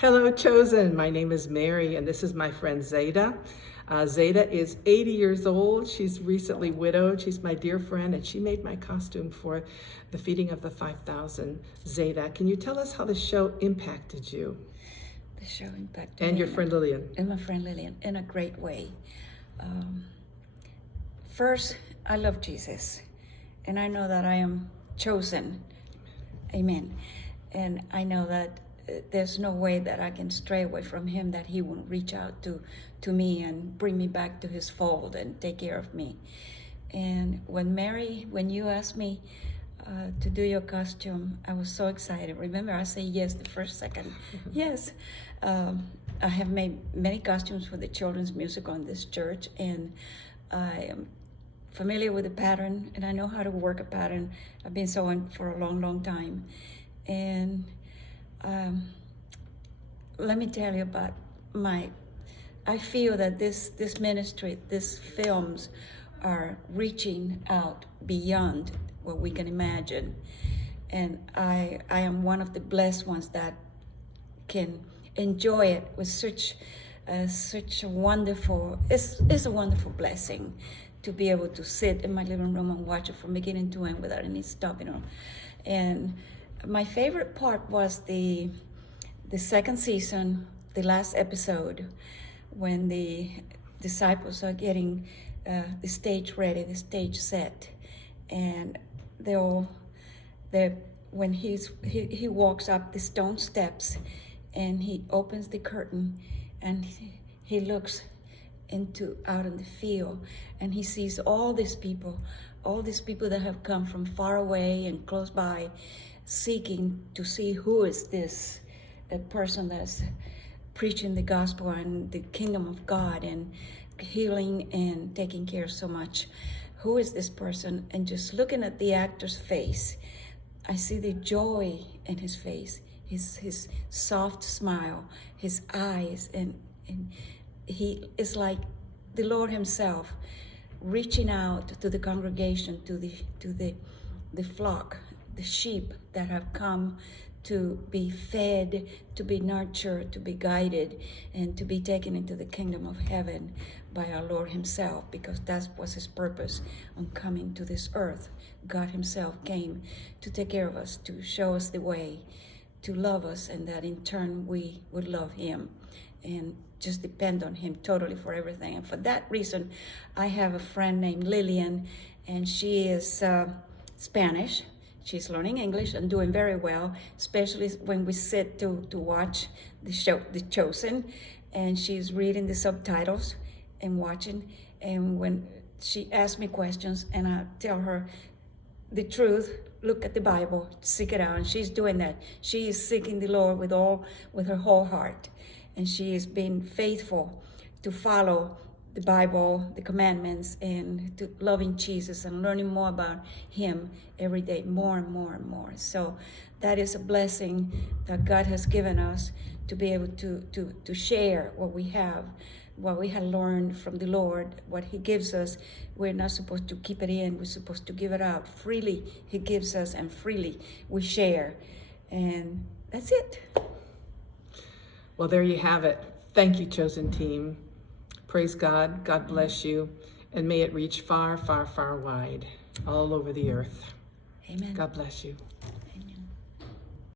Hello, Chosen. My name is Mary, and this is my friend Zeida. Zeida is 80 years old. She's recently widowed. She's my dear friend, and she made my costume for the feeding of the 5,000. Zeida, can you tell us how the show impacted you? The show impacted And me your friend Lillian. and my friend Lillian in a great way. First, I love Jesus, and I know that I am chosen. Amen. And I know that there's no way that I can stray away from him, that he won't reach out to me and bring me back to his fold and take care of me. And when you asked me to do your costume, I was so excited. Remember, I said yes the first second. Yes. I have made many costumes for the children's musical in this church, and I am familiar with the pattern, and I know how to work a pattern. I've been sewing for a long, long time. And let me tell you about I feel that this ministry, these films are reaching out beyond what we can imagine. And I am one of the blessed ones that can enjoy it with such a wonderful, it's a wonderful blessing to be able to sit in my living room and watch it from beginning to end without any stopping. And my favorite part was the second season, the last episode, when the disciples are getting the stage ready, the stage set, and when he walks up the stone steps, and he opens the curtain, and he looks out in the field, and he sees all these people that have come from far away and close by, seeking to see who is this person that's preaching the gospel and the kingdom of God and healing and taking care so much. Who is this person? And just looking at the actor's face, I see the joy in his face, his soft smile, his eyes, and he is like the Lord himself reaching out to the congregation, to the flock, the sheep that have come to be fed, to be nurtured, to be guided, and to be taken into the kingdom of heaven by our Lord himself, because that was his purpose on coming to this earth. God himself came to take care of us, to show us the way, to love us, and that in turn we would love him and just depend on him totally for everything. And for that reason, I have a friend named Lillian, and she is Spanish. She's learning English and doing very well, especially when we sit to watch the show, The Chosen, and she's reading the subtitles and watching. And when she asks me questions and I tell her the truth, look at the Bible, seek it out, and she's doing that. She is seeking the Lord with her whole heart, and she is being faithful to follow the Bible, the commandments, and to loving Jesus and learning more about him every day, more and more and more. So that is a blessing that God has given us, to be able to share what we have learned from the Lord, what he gives us. We're not supposed to keep it in, we're supposed to give it out. Freely he gives us, and freely we share. And that's it. Well, there you have it. Thank you, Chosen team. Praise God. God bless you. And may it reach far, far, far wide, all over the earth. Amen. God bless you.